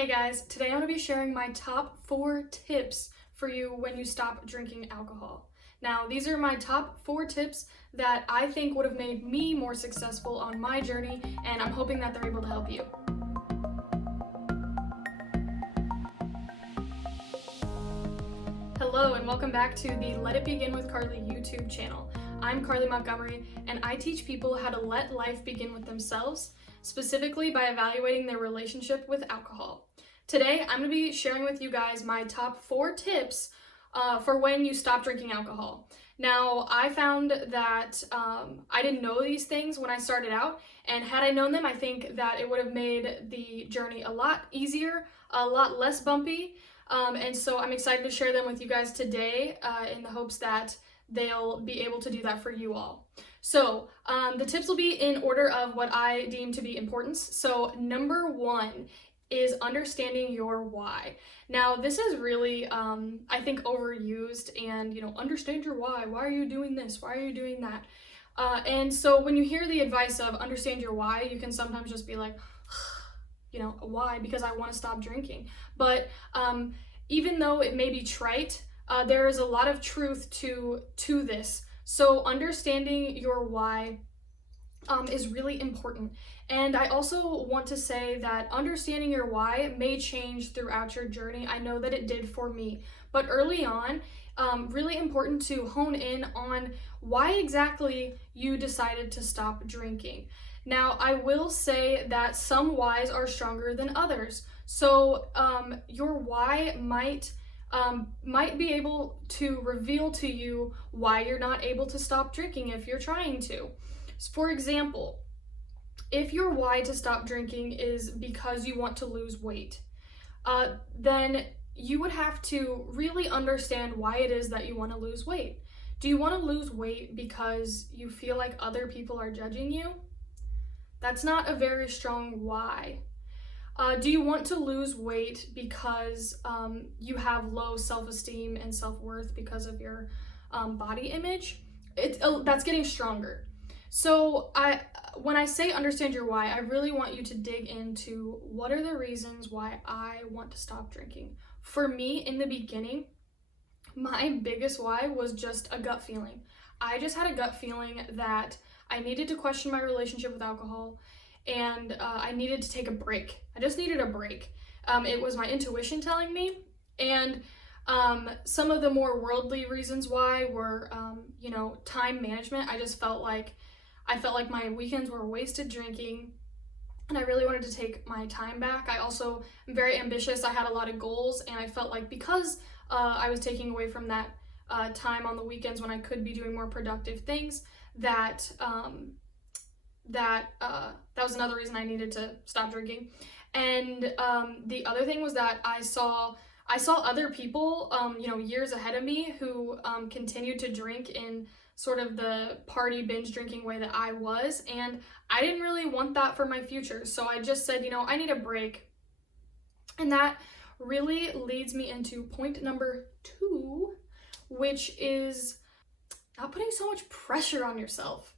Hey guys, today I'm going to be sharing my top 4 tips for you when you stop drinking alcohol. Now, these are my top 4 tips that I think would have made me more successful on my journey, and I'm hoping that they're able to help you. Hello, and welcome back to the Let It Begin with Carly YouTube channel. I'm Carly Montgomery, and I teach people how to let life begin with themselves, specifically by evaluating their relationship with alcohol. Today, I'm going to be sharing with you guys my top 4 tips for when you stop drinking alcohol. Now, I found that I didn't know these things when I started out, and had I known them, I think that it would have made the journey a lot easier, a lot less bumpy, and so I'm excited to share them with you guys today in the hopes that they'll be able to do that for you all. So the tips will be in order of what I deem to be importance. So number 1 is understanding your why. Now, this is really, I think, overused, and, understand your why. Why are you doing this? Why are you doing that? And so when you hear the advice of understand your why, you can sometimes just be like, why? Because I want to stop drinking. But even though it may be trite, there is a lot of truth to this. So understanding your why is really important. And I also want to say that understanding your why may change throughout your journey. I know that it did for me. But early on, really important to hone in on why exactly you decided to stop drinking. Now, I will say that some whys are stronger than others. So your why might be able to reveal to you why you're not able to stop drinking if you're trying to. For example, if your why to stop drinking is because you want to lose weight, then you would have to really understand why it is that you want to lose weight. Do you want to lose weight because you feel like other people are judging you? That's not a very strong why. Do you want to lose weight because you have low self-esteem and self-worth because of your body image? That's getting stronger. So when I say understand your why, I really want you to dig into what are the reasons why I want to stop drinking. For me, in the beginning, my biggest why was just a gut feeling. I just had a gut feeling that I needed to question my relationship with alcohol, and I needed to take a break. I just needed a break. It was my intuition telling me, and some of the more worldly reasons why were, time management. I felt like my weekends were wasted drinking, and I really wanted to take my time back. I also am very ambitious. I had a lot of goals, and I felt like because I was taking away from that time on the weekends when I could be doing more productive things, that was another reason I needed to stop drinking. And the other thing was that I saw other people, years ahead of me who continued to drink in sort of the party binge drinking way that I was, and I didn't really want that for my future. So I just said, I need a break. And that really leads me into point number 2, which is not putting so much pressure on yourself.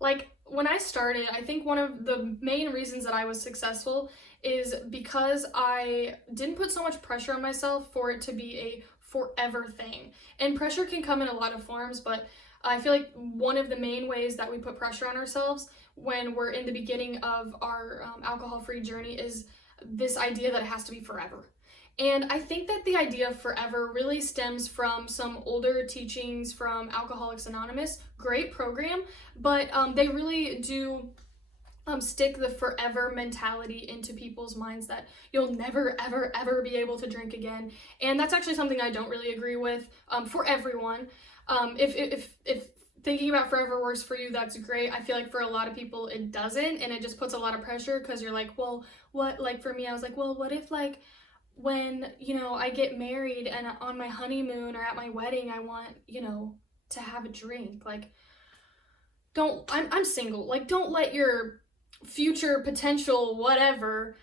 Like, when I started, I think one of the main reasons that I was successful is because I didn't put so much pressure on myself for it to be a forever thing. And pressure can come in a lot of forms, but I feel like one of the main ways that we put pressure on ourselves when we're in the beginning of our alcohol-free journey is this idea that it has to be forever. And I think that the idea of forever really stems from some older teachings from Alcoholics Anonymous. Great program, but they really do stick the forever mentality into people's minds that you'll never, ever, ever be able to drink again. And that's actually something I don't really agree with for everyone. If thinking about forever works for you, that's great. I feel like for a lot of people it doesn't, and it just puts a lot of pressure because you're like, well, what? Like for me, I was like, well, what if like when, I get married and on my honeymoon or at my wedding, I want, to have a drink. Like, I'm single. Like, don't let your future potential whatever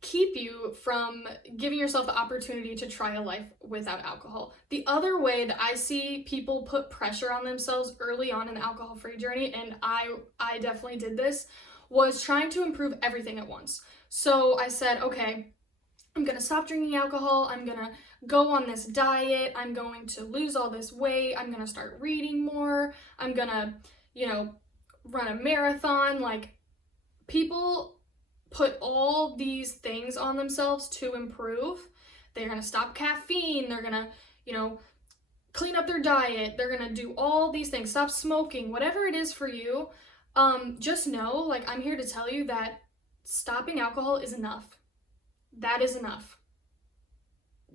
keep you from giving yourself the opportunity to try a life without alcohol. The other way that I see people put pressure on themselves early on in the alcohol-free journey, and I definitely did this, was trying to improve everything at once. So I said, okay, I'm gonna stop drinking alcohol, I'm gonna go on this diet, I'm going to lose all this weight, I'm gonna start reading more, I'm gonna, run a marathon. Like, people put all these things on themselves to improve. They're gonna stop caffeine, they're gonna, clean up their diet, they're gonna do all these things, stop smoking, whatever it is for you. Just know, like, I'm here to tell you that stopping alcohol is enough. That is enough.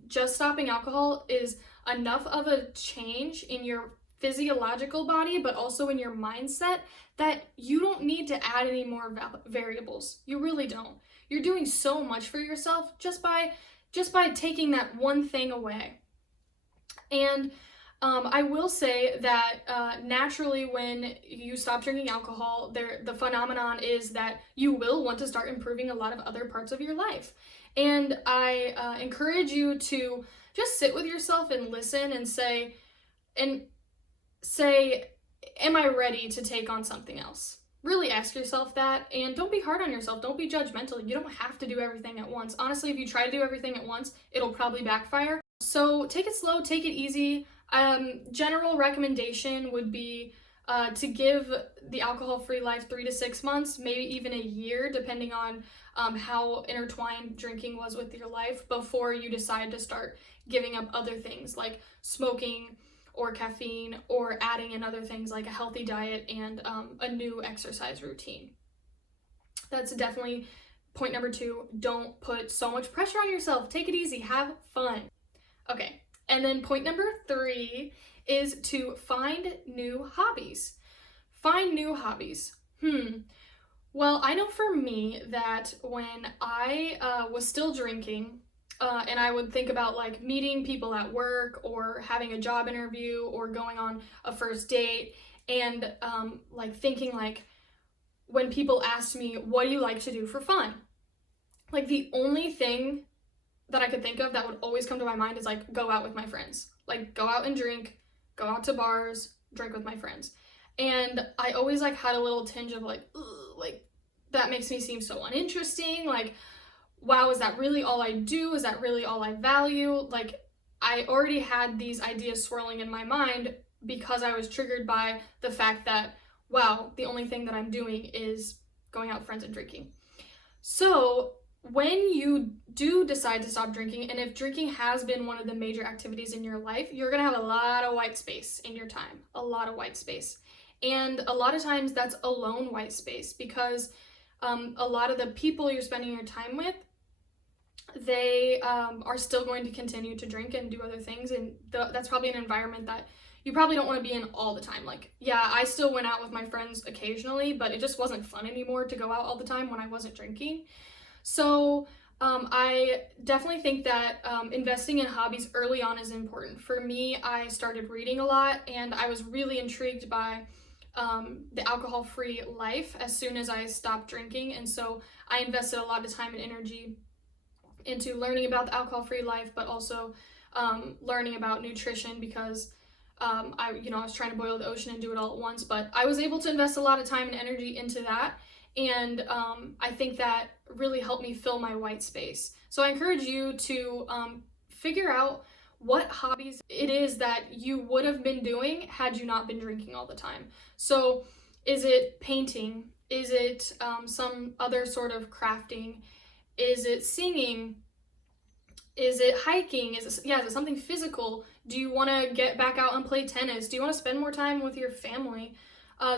Just stopping alcohol is enough of a change in your physiological body, but also in your mindset, that you don't need to add any more variables. You really don't. You're doing so much for yourself just by taking that one thing away. And I will say that naturally, when you stop drinking alcohol, the phenomenon is that you will want to start improving a lot of other parts of your life. And I encourage you to just sit with yourself and listen and say, am I ready to take on something else? Really ask yourself that, and don't be hard on yourself. Don't be judgmental. You don't have to do everything at once. Honestly, if you try to do everything at once, it'll probably backfire. So take it slow, take it easy. General recommendation would be to give the alcohol-free life 3 to 6 months, maybe even a year, depending on how intertwined drinking was with your life, before you decide to start giving up other things like smoking or caffeine, or adding in other things like a healthy diet and a new exercise routine. That's definitely point number 2. Don't put so much pressure on yourself. Take it easy. Have fun. Okay. And then point number 3 is to find new hobbies. Find new hobbies. Well, I know for me that when I was still drinking, and I would think about like meeting people at work or having a job interview or going on a first date, and like thinking like, when people asked me, what do you like to do for fun? Like, the only thing that I could think of that would always come to my mind is like, go out with my friends. Like, go out and drink, go out to bars, drink with my friends. And I always like had a little tinge of like, like, that makes me seem so uninteresting. Like, wow, is that really all I do? Is that really all I value? Like, I already had these ideas swirling in my mind because I was triggered by the fact that, wow, the only thing that I'm doing is going out with friends and drinking. So when you do decide to stop drinking, and if drinking has been one of the major activities in your life, you're gonna have a lot of white space in your time, a lot of white space. And a lot of times that's alone white space, because a lot of the people you're spending your time with, they are still going to continue to drink and do other things, and that's probably an environment that you probably don't want to be in all the time. Like, yeah, I still went out with my friends occasionally, but it just wasn't fun anymore to go out all the time when I wasn't drinking. So I definitely think that investing in hobbies early on is important. For me, I started reading a lot, and I was really intrigued by the alcohol-free life as soon as I stopped drinking, and so I invested a lot of time and energy into learning about the alcohol-free life, but also learning about nutrition, because I was trying to boil the ocean and do it all at once, but I was able to invest a lot of time and energy into that, and I think that really helped me fill my white space. So I encourage you to figure out what hobbies it is that you would have been doing had you not been drinking all the time. So is it painting? Is it some other sort of crafting? Is it singing? Is it hiking? Is it something physical? Do you want to get back out and play tennis? Do you want to spend more time with your family?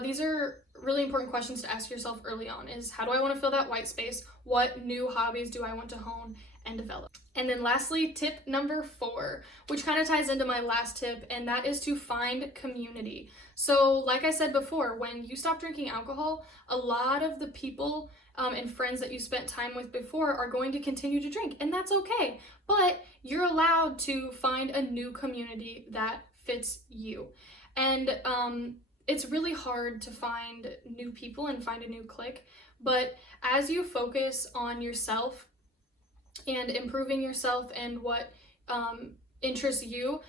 These are really important questions to ask yourself early on, is how do I want to fill that white space? What new hobbies do I want to hone and develop? And then lastly, tip number 4, which kind of ties into my last tip, and that is to find community. So like I said before, when you stop drinking alcohol, a lot of the people and friends that you spent time with before are going to continue to drink, and that's okay. But you're allowed to find a new community that fits you. And it's really hard to find new people and find a new clique, but as you focus on yourself and improving yourself and what interests you,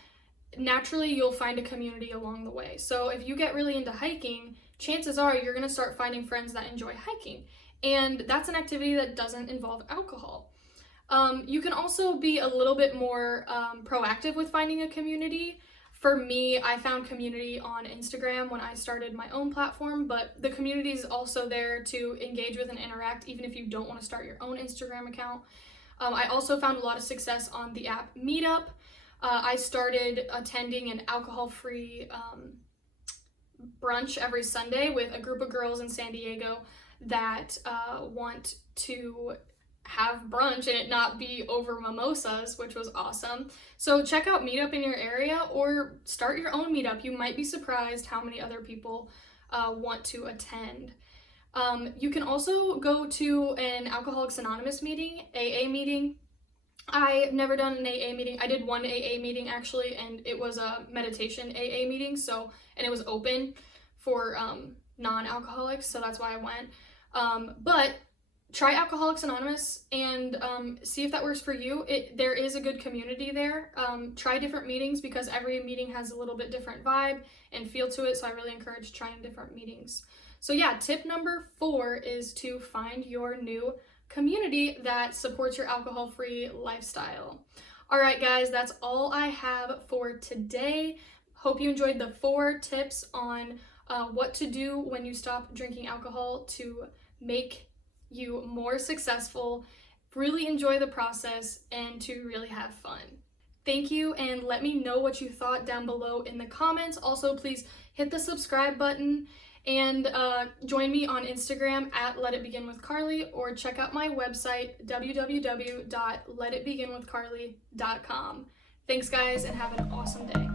naturally you'll find a community along the way. So if you get really into hiking, chances are you're going to start finding friends that enjoy hiking, and that's an activity that doesn't involve alcohol. You can also be a little bit more proactive with finding a community. For me, I found community on Instagram when I started my own platform, but the community is also there to engage with and interact even if you don't want to start your own Instagram account. I also found a lot of success on the app Meetup. I started attending an alcohol-free brunch every Sunday with a group of girls in San Diego that want to have brunch and it not be over mimosas, which was awesome. So check out Meetup in your area or start your own Meetup. You might be surprised how many other people want to attend. You can also go to an Alcoholics Anonymous meeting, AA meeting. I've never done an AA meeting. I did one AA meeting actually, and it was a meditation AA meeting, and it was open for non-alcoholics, so that's why I went. But try Alcoholics Anonymous and see if that works for you. There is a good community there. Try different meetings because every meeting has a little bit different vibe and feel to it, so I really encourage trying different meetings. So yeah, tip number 4 is to find your new community that supports your alcohol-free lifestyle. All right, guys, that's all I have for today. Hope you enjoyed the 4 tips on what to do when you stop drinking alcohol to make you more successful, really enjoy the process, and to really have fun. Thank you, and let me know what you thought down below in the comments. Also, please hit the subscribe button and join me on Instagram at letitbeginwithcarly, or check out my website www.letitbeginwithcarly.com. Thanks guys, and have an awesome day.